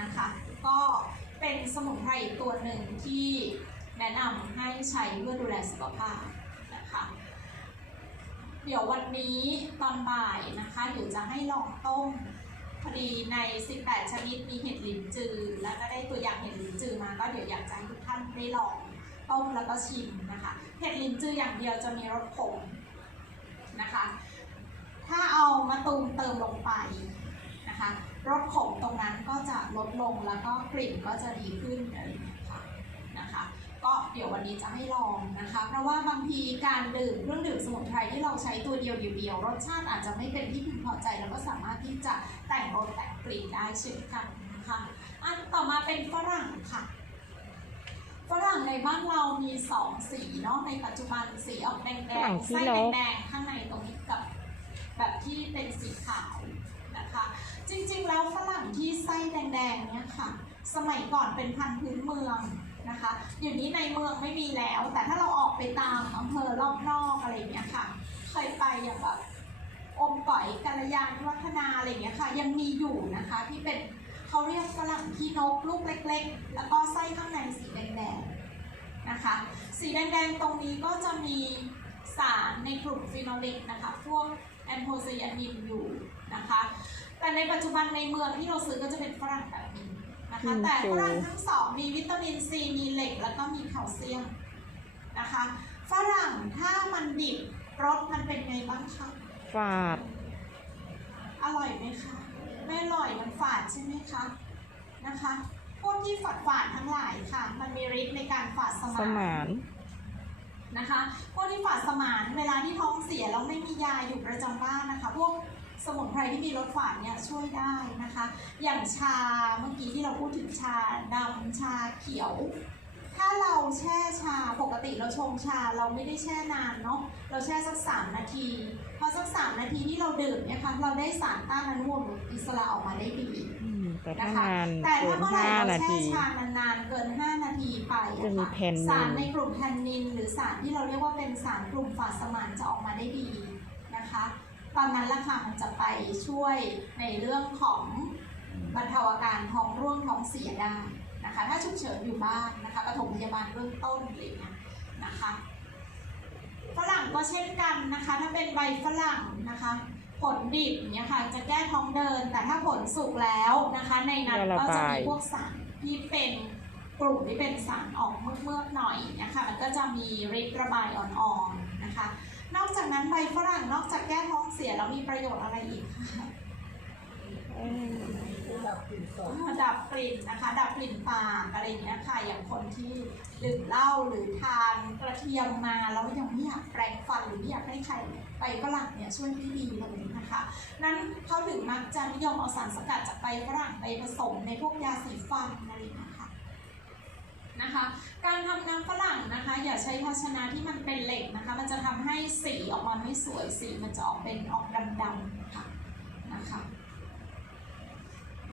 นะคะ ก็เป็นสมุนไพรตัวหนึ่งที่แนะนำให้ใช้เพื่อดูแลสุขภาพนะคะ เดี๋ยววันนี้ตอนบ่ายนะคะเดี๋ยวจะให้ลองต้มพอดีใน 18 ชนิดมีเห็ดหลินจือ แล้วก็ได้ตัวอย่างเห็ดหลินจือมา ก็เดี๋ยวอยากจะให้ทุกท่านได้ลองต้มแล้วก็ชิมนะคะ เห็ดหลินจืออย่างเดียวจะมีรสขมนะคะ ถ้าเอามาตูมเติมลงไป นะคะรสขมตรงนั้นก็จะลดลงแล้วก็กลิ่นก็จะดีขึ้นอะไรอย่างเงี้ยค่ะนะคะ ก็เดี๋ยววันนี้จะให้ลองนะคะ เพราะว่าบางทีการดื่มเครื่องดื่มสมุนไพรที่เราใช้ตัวเดียวเดียวๆรสชาติอาจจะไม่เป็นที่พึงพอใจ แล้วก็สามารถที่จะแต่งรสแต่งกลิ่นได้เช่นกันนะคะอันต่อมาเป็นฝรั่งค่ะฝรั่งในบ้านเรามีสองสีเนาะในปัจจุบันสีออกแดฝรั่งงๆขี้ไส้นกแดงๆข้างในตรงนี้กับ แบบที่เป็นสีขาว นะคะ จริงๆแล้วฝรั่งที่ไส้แดงๆเนี่ยค่ะ สมัยก่อนเป็นพันธุ์พื้นเมืองนะคะเดี๋ยวนี้ในเมืองไม่มีแล้ว แต่ถ้าเราออกไปตามอำเภอรอบนอกอะไรเงี้ยค่ะ เคยไปอย่างแบบอมก๋อยกัลยาณวัฒนาอะไรเงี้ยค่ะ ยังมีอยู่นะคะที่เป็นเขาเรียกฝรั่งขี้นกลูกเล็ก ๆ แล้วก็ไส้ข้างในสีแดงๆนะคะ สีแดงๆตรงนี้ก็จะมี สารในกลุ่มฟีโนลิกนะคะ พวกแอนโทไซยานินอยู่นะคะ แต่ในปัจจุบันในเมืองที่เราซื้อก็จะเป็นฝรั่งแบบนี้นะคะอืมแต่ฝรั่งทั้งสองมีวิตามินซี มีเหล็กแล้วก็มีแคลเซียมนะคะ ฝรั่งถ้ามันดิบรสมันเป็นไงบ้างคะ ฝาด อร่อยไหมคะ ไม่อร่อยมันฝาดใช่ไหมคะ นะคะ พวกที่ฝาดฝาดๆทั้งหลายค่ะ มันมีฤทธิ์ในการฝาดสสมานมา นะคะพวกที่ฝาดสมานเวลาที่ท้องเสียแล้วไม่มียาอยู่ประจำบ้านนะคะ พวกสมุนไพรที่มีรสฝาดเนี่ยช่วยได้นะคะ อย่างชาเมื่อกี้ที่เราพูดถึงชาดำชาเขียว ถ้าเราแช่ชาปกติเราชงชาเราไม่ได้แช่นานเนาะเราแช่สักสามนาทีพอสักสามนาทีที่เราดื่มเนี่ยค่ะเราได้สารต้านอนุมูลอิสระออกมาได้ดี แต่ถ้านะคะนานแต่เกิถ้านเมื่อไหร่ห้าเรานาแช่ที ชานานๆเกิน 5 นาทีไปอจะมีค่แทนนิน สารในกลุ่มแทนนิน หรือสารที่เราเรียกว่าเป็นสารกลุ่มฝาดสมานจะออกมาได้ดีนะคะ ตอนนั้นละค่ะมันจะไปช่วยในเรื่องของบรรเทาอาการท้องร่วงท้องเสียได้นะคะ ถ้าฉุกเฉินอยู่บ้านนะคะปฐมพยาบาลเบื้องต้นอะไรอย่างเงี้ยนะคะฝรั่งก็เช่นกันนะคะ ถ้าเป็นใบฝรั่งนะคะ ผลดิบเนี่ยค่ะจะแก้ท้องเดิน แต่ถ้าผลสุกแล้วนะคะ ในนั้นจะระก็จะบายมีพวกสารที่เป็นกลุ่มที่เป็นสารออกเมือกๆหน่อยนะคะมันก็จะมีฤทธิ์ระบายอ่อนๆนะคะ นอกจากนั้นใบฝรั่งนอกจากแก้ท้องเสียแล้วมีประโยชน์อะไรอีกคะ เอ้ยดับกลิ่นนะคะ ดับกลิ่นปากอะไรอย่างเงี้ยค่ะ อย่างคนที่ดื่มเหล้าหรือทานกระเทียมมาแล้วยังไม่อยากแปรงฟันหรือไม่อยากให้ใครใบฝรั่งเนี่ยช่วยได้ดีเลยนะคะ นั้นเขาถึงมักจะนิยมเอาสารสกัดจากใบฝรั่งไปผสมในพวกยาสีฟันอะไรอย่างเงี้ยค่ะนะคะการทำน้ำฝรั่งนะคะ อย่าใช้ภาชนะที่มันเป็นเหล็กนะคะ มันจะทำให้สีออกมาไม่สวยสีมันจะออกเป็นออกดำๆค่ะนะคะ